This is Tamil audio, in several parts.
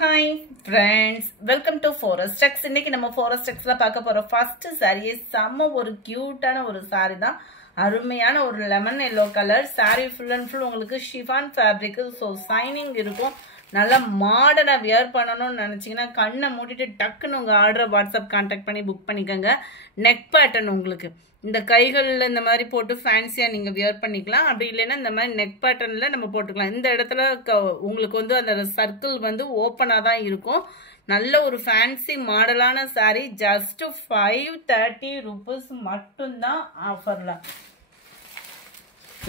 Hi friends, welcome to Forest Tex. இன்னைக்கு நம்ம Forest Texல பார்க்க போற first saree செம்ம ஒரு கியூட்டான ஒரு saree தான். அருமையான ஒரு lemon yellow colour saree full and full உங்களுக்கு chiffon fabric so shining இருக்கும். நல்ல மாடர்னா வியர் பண்ணனும்னு நினைச்சீங்கன்னா கண்ணை மூடிட்டு டக்குன்னு உங்க ஆர்டர் வாட்ஸ்அப் கான்டாக்ட் பண்ணி புக் பண்ணிக்கங்க. நெக் பேட்டர்ன் உங்களுக்கு இந்த கைகள்ல இந்த மாதிரி போட்டு ஃபேன்சியா நீங்க வியர் பண்ணிக்கலாம். அப்படி இல்லைன்னா இந்த மாதிரி நெக் பேட்டர்ன்ல நம்ம போட்டுக்கலாம். இந்த இடத்துல உங்களுக்கு வந்து அந்த சர்க்கிள் வந்து ஓப்பனா தான் இருக்கும். நல்ல ஒரு ஃபேன்சி மாடலான சாரி ஜஸ்ட் 530 rupees மட்டும்தான் ஆஃபர்ல.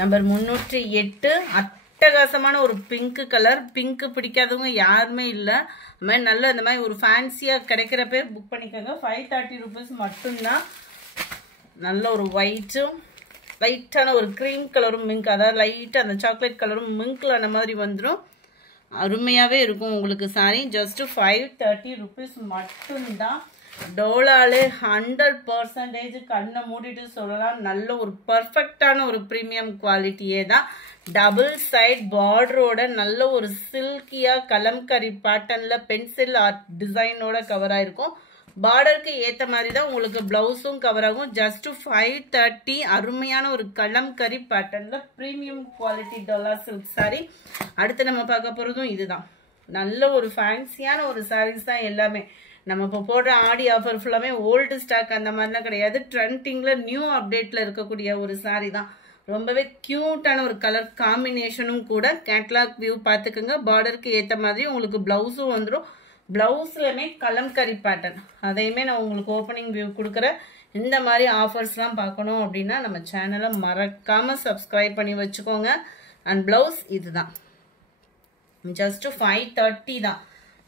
நம்பர் 308 அட்டகாசமான ஒரு பிங்க் கலர். பிங்க் பிடிக்காதவங்க யாருமே இல்ல. அந்த மாதிரி நல்ல இந்த மாதிரி ஒரு ஃபேன்சியா கிடைக்கிறப்ப புக் பண்ணிக்கோங்க. 530 rupees மட்டும்தான். நல்ல ஒரு ஒயிட்டும் லைட்டான ஒரு க்ரீம் கலரும் மிங்க், அதாவது லைட்டாக அந்த சாக்லேட் கலரும் மிங்க்ல அந்த மாதிரி வந்துடும். அருமையாகவே இருக்கும் உங்களுக்கு சாரி. ஜஸ்ட் 530 rupees மட்டும்தான். டோலாலே 100% கண்ணை மூடிட்டு சொல்லலாம். நல்ல ஒரு பர்ஃபெக்டான ஒரு ப்ரீமியம் குவாலிட்டியே தான். டபுள் சைட் பார்டரோட நல்ல ஒரு சில்கியா கலம்கரி பேட்டர்ன்ல பென்சில் ஆர்ட் டிசைனோட கவர் ஆயிருக்கும். பார்டருக்கு ஏத்த மாதிரி தான் உங்களுக்கு பிளவுஸும் கவர் ஆகும். ஜஸ்ட் 530. அருமையான ஒரு கலம்கரி பேட்டர்ன்ல premium quality Dola silk sari. அடுத்து நம்ம பார்க்க போறதும் இதுதான். நல்ல ஒரு ஃபேன்சியான ஒரு சாரீஸ் தான் எல்லாமே. நம்ம இப்போ போடுற ஆடி ஆஃபர் ஃபுல்லாமே ஓல்டு ஸ்டாக் அந்த மாதிரிலாம் கிடையாது. ட்ரெண்டிங்ல நியூ அப்டேட்ல இருக்கக்கூடிய ஒரு சாரி தான். ரொம்பவே கியூட்டான ஒரு கலர் காம்பினேஷனும் கூட. கேட்லாக் வியூ பார்த்துக்கோங்க. பார்டருக்கு ஏற்ற மாதிரி உங்களுக்கு பிளவுஸும் வந்துடும். பிளவுஸ்லமே கலம்கரி பேட்டர்ன் அதையுமே நான் உங்களுக்கு ஓப்பனிங் வியூ கொடுக்குறேன். இந்த மாதிரி ஆஃபர்ஸ்லாம் பார்க்கணும் அப்படின்னா நம்ம சேனலை மறக்காம சப்ஸ்கிரைப் பண்ணி வச்சுக்கோங்க. அண்ட் பிளவுஸ் இதுதான். ஜஸ்ட் 530 தான்.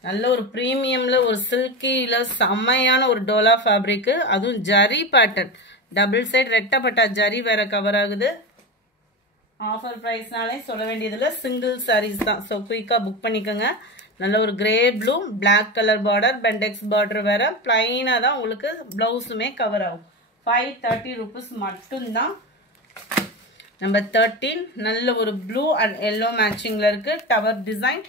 நல்ல ஒரு ப்ரீமியம்ல ஒரு சில்கில செம்மையான ஒரு டோலா ஃபேப்ரிக், அதுவும் ஜரி பேட்டர்ன். டபுள் சைட் ரெட்டப்பட்டா ஜரி வேற கவர் ஆகுது. ஆஃபர் பிரைஸ்னாலே சொல்ல வேண்டியதுல சிங்கிள் சாரீஸ் தான். ஸோ குயிக்கா புக் பண்ணிக்கோங்க. நல்ல ஒரு grey blue black colour border, Bentex border வேற. பிளைனா தான் உங்களுக்கு பிளவுஸுமே கவர் ஆகும். 530 rupees மட்டும்தான். நம்பர் 13 நல்ல ஒரு ப்ளூ அண்ட் எல்லோ மேட்சிங்ல இருக்கு. டவர் டிசைன்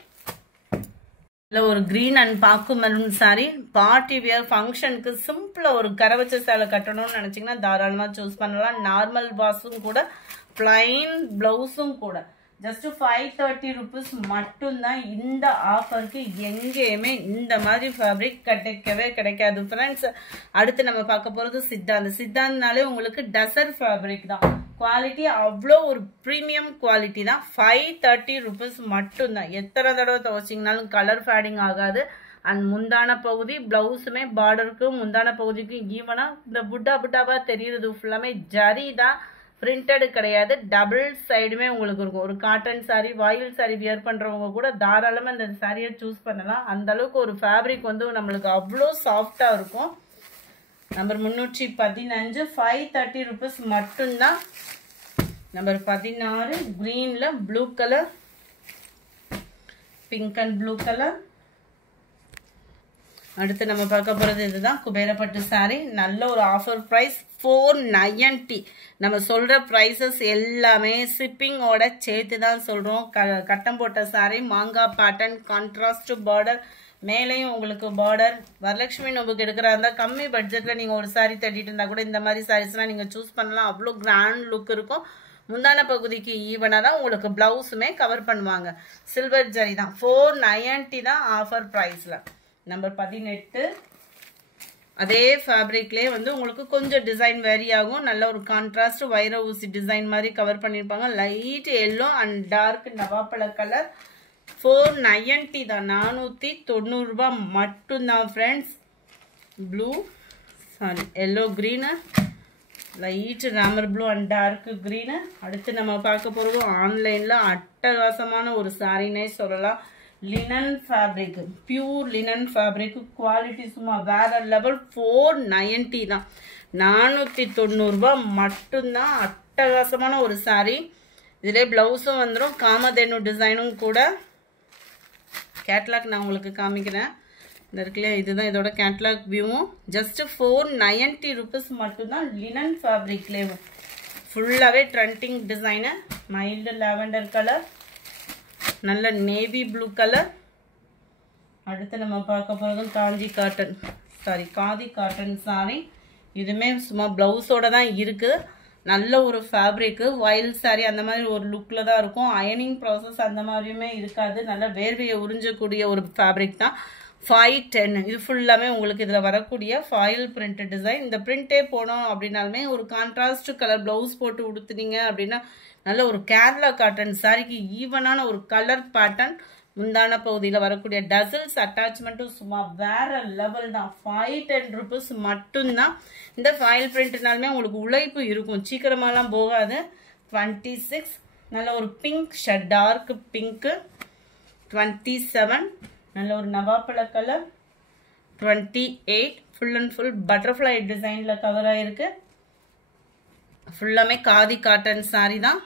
ஒரு கிரீன் அண்ட் பாக்கு மெரூன் சாரி. பார்ட்டி வியர் ஃபங்க்ஷனுக்கு சிம்பிளா ஒரு கரவச்ச சேலை கட்டணும்னு நினைச்சீங்கன்னா தாராளமா சூஸ் பண்ணலாம். நார்மல் வாஷும் கூட, பிளைன் பிளவுஸும் கூட. ஜஸ்ட் 530 rupees மட்டும்தான். இந்த ஆஃபருக்கு எங்கேயுமே இந்த மாதிரி ஃபேப்ரிக் கிடைக்கவே கிடைக்காது ஃப்ரெண்ட்ஸ். அடுத்து நம்ம பார்க்க போறது சித்தாந்த். சித்தாந்த்னாலே உங்களுக்கு டசர் ஃபேப்ரிக் தான். குவாலிட்டி அவ்வளோ ஒரு ப்ரீமியம் குவாலிட்டி தான். 530 rupees மட்டும்தான். எத்தனை தடவை துவச்சிங்கனாலும் கலர் ஃபேடிங் ஆகாது. அண்ட் முந்தான பகுதி பிளவுஸுமே பார்டருக்கும் முந்தான பகுதிக்கும் ஈவனா இந்த புட்டாவா தெரியுறது ஃபுல்லாமே ஜரி தான். பிரிண்டட் கிடையாது. டபுள் சைடுமே உங்களுக்கு இருக்கும். ஒரு காட்டன் சாரி, வாயில் சாரி வியர் பண்றவங்க கூட தாராளமா இந்த சாரியை சூஸ் பண்ணலாம். அந்த அளவுக்கு ஒரு ஃபேப்ரிக் வந்து நம்மளுக்கு அவ்வளோ சாஃப்டா இருக்கும். நம்பர் 315 530 rupees மட்டும்தான். நம்பர் 16 கிரீன்ல blue colour, pink and blue colour. அடுத்து நம்ம பார்க்க போறது இதுதான் குபேரப்பட்டு சாரி. நல்ல ஒரு ஆஃபர் பிரைஸ் 490. நம்ம சொல்ற பிரைசஸ் எல்லாமே ஷிப்பிங்கோட சேர்த்து தான் சொல்றோம். கட்டம் போட்ட சாரி, மாங்காய் பேட்டர்ன், கான்ட்ராஸ்ட் பார்டர், மேலேயும் உங்களுக்கு பார்டர். வரலட்சுமி நோம்புக்கு எடுக்கிறா இருந்தா கம்மி பட்ஜெட்ல நீங்க ஒரு சாரி தேடிட்டு இருந்தா கூட இந்த மாதிரி சாரீஸ்லாம் நீங்க சூஸ் பண்ணலாம். அவ்வளோ கிராண்ட் லுக் இருக்கும். முந்தான பகுதிக்கு ஈவனா தான் உங்களுக்கு பிளவுஸுமே கவர் பண்ணுவாங்க. சில்வர் ஜரி தான். 490 தான் ஆஃபர் பிரைஸ்ல. நம்பர் 18 அதே ஃபேப்ரிக்லேயே வந்து உங்களுக்கு கொஞ்சம் டிசைன் வேரி ஆகும். நல்ல ஒரு கான்ட்ராஸ்ட் வைர ஊசி டிசைன் மாதிரி கவர் பண்ணியிருப்பாங்க. லைட் எல்லோ அண்ட் டார்க் நவாப்பழ கலர். 490 தான். 490 ரூபாய் மட்டும்தான் friends. Blue sari yellow green, light Ramar blue and dark green. அடுத்து நம்ம பார்க்க போகிறது ஆன்லைனில் அட்டகாசமான ஒரு சாரினே சொல்லலாம். Linen fabric, pure linen fabric. Quality சும்மா வேற லெவல். 490 தான். 490 ரூபாய் மட்டும்தான். அட்டகாசமான ஒரு சாரி. இதிலே பிளவுஸும் வந்துடும். காமதேனு டிசைனும் கூட. கேட்லாக் நான் உங்களுக்கு காமிக்கிறேன். இந்த இருக்குல்ல, இதுதான் இதோட கேட்லாக் வியூவும். ஜஸ்ட் 490 rupees மட்டும்தான். லினன் ஃபேப்ரிக்லேயும் ஃபுல்லாகவே trending design. Mild lavender colour, நல்ல நேவி ப்ளூ கலர். அடுத்து நம்ம பார்க்க போகிறது காதி காட்டன் சாரி. இதுவுமே சும்மா ப்ளவுஸோட தான் இருக்குது. நல்ல ஒரு ஃபேப்ரிக்கு, வயல் சாரி அந்த மாதிரி ஒரு லுக்கில் தான் இருக்கும். அயனிங் ப்ராசஸ் அந்த மாதிரியுமே இருக்காது. நல்ல வேர்வையை உறிஞ்சக்கூடிய ஒரு ஃபேப்ரிக் தான். 510 இது ஃபுல்லாமே உங்களுக்கு இதில் வரக்கூடிய ஃபாயில் பிரிண்ட் டிசைன். இந்த பிரிண்டே போனோம் அப்படின்னாலுமே ஒரு கான்ட்ராஸ்ட் கலர் ப்ளவுஸ் போட்டு உடுத்துனீங்க அப்படின்னா நல்ல ஒரு கேரளா காட்டன் சாரிக்கு ஈவனான ஒரு கலர் பேட்டர்ன். முந்தான பகுதியில் வரக்கூடிய டசல்ஸ் அட்டாச்மெண்ட்டும் சும்மா வேற லெவல் தான். 510 rupees மட்டும்தான். இந்த ஃபாயில் பிரிண்ட்னாலுமே உங்களுக்கு உழைப்பு இருக்கும், சீக்கிரமாலாம் போகாது. 26 நல்ல ஒரு பிங்க் ஷர்ட், டார்க் பிங்க்கு. 27 நல்ல ஒரு நவாப்பழ colour. 28 full and full butterfly டிசைனில் கவர் ஆகிருக்கு. ஃபுல்லாமே காதி காட்டன் சாரி தான்.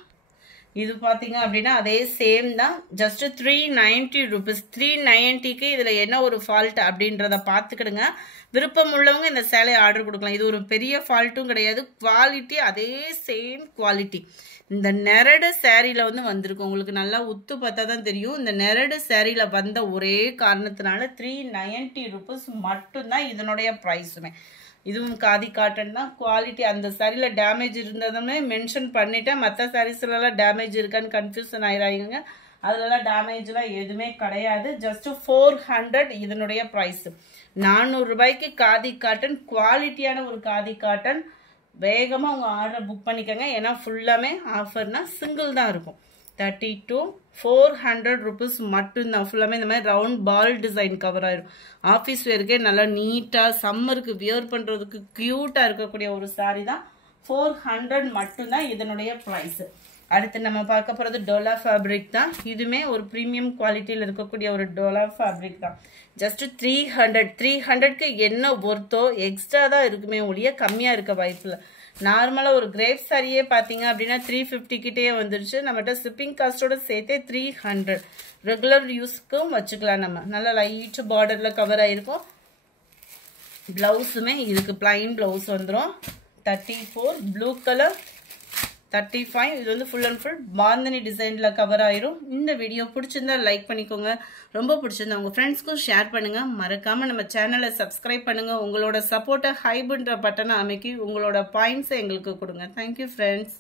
இது பார்த்தீங்க அப்படின்னா அதே சேம் தான். Just 390 rupees. 390க்கு இதில் என்ன ஒரு ஃபால்ட் அப்படின்றத பார்த்துக்கிடுங்க. விருப்பம் உள்ளவங்க இந்த சேலையை ஆர்டர் கொடுக்கலாம். இது ஒரு பெரிய ஃபால்ட்டும் கிடையாது. குவாலிட்டி அதே சேம் குவாலிட்டி. இந்த நெரடு சேரீல வந்து வந்திருக்கு. உங்களுக்கு நல்லா உத்து பார்த்தா தான் தெரியும். இந்த நெரடு சேரீல வந்த ஒரே காரணத்தினால 390 rupees மட்டும்தான் இதனுடைய ப்ரைஸுமே. இதுவும் காதி காட்டன் தான். குவாலிட்டி அந்த சாரியில் டேமேஜ் இருந்ததுமே மென்ஷன் பண்ணிட்டேன். மற்ற சாரீஸ்லாம் டேமேஜ் இருக்கான்னு கன்ஃபியூஷன் ஆயிராங்க. அதுலலாம் டேமேஜ்லாம் எதுவுமே கிடையாது. ஜஸ்ட் 400 இதனுடைய ப்ரைஸ். 400 ரூபாய்க்கு காதி காட்டன், குவாலிட்டியான ஒரு காதி காட்டன். வேகமாக உங்கள் ஆர்டரை புக் பண்ணிக்கோங்க. ஏன்னா ஃபுல்லாமே ஆஃபர்னா சிங்கிள் தான் இருக்கும். 32 400 rupees மட்டும்தான். ஃபுல்லாமே இந்த மாதிரி ரவுண்ட் பால் டிசைன் கவர் ஆயிரும். ஆஃபீஸ் வேருக்கே நல்லா நீட்டாக சம்மருக்கு வியர் பண்ணுறதுக்கு க்யூட்டாக இருக்கக்கூடிய ஒரு சாரி தான். 400 மட்டும்தான் இதனுடைய ப்ரைஸு. அடுத்து நம்ம பார்க்க போகிறது டோலா ஃபேப்ரிக் தான். இதுவுமே ஒரு ப்ரீமியம் குவாலிட்டியில் இருக்கக்கூடிய ஒரு டோலா ஃபேப்ரிக் தான். ஜஸ்ட் 300க்கு என்ன ஒர்த்தோ எக்ஸ்ட்ரா தான் இருக்குமே ஒழிய கம்மியாக இருக்க வாய்ப்பில்லை. நார்மலாக ஒரு கிரேப் சாரியே பார்த்தீங்க அப்படின்னா 350 கிட்டே வந்துருச்சு. நம்மகிட்ட ஷிப்பிங் காஸ்ட்டோட சேர்த்தே 300. ரெகுலர் யூஸ்க்கும் வச்சுக்கலாம். நம்ம நல்லா லைட் பார்டரில் கவர் ஆகிருக்கும். ப்ளவுஸுமே இதுக்கு பிளைன் ப்ளவுஸ் வந்துடும். 34 ப்ளூ கலர். 35 இது வந்து ஃபுல் அண்ட் ஃபுல் பாந்தனி டிசைனில் கவர் ஆயிரும். இந்த வீடியோ பிடிச்சிருந்தா லைக் பண்ணிக்கோங்க. ரொம்ப பிடிச்சிருந்தா உங்கள் ஃப்ரெண்ட்ஸ்க்கும் ஷேர் பண்ணுங்கள். மறக்காமல் நம்ம சேனலை சப்ஸ்கிரைப் பண்ணுங்கள். உங்களோட சப்போர்ட்டை ஹைப்ன்ற பட்டனை அமைக்கி உங்களோட பாயிண்ட்ஸை எங்களுக்கு கொடுங்க. Thank you friends.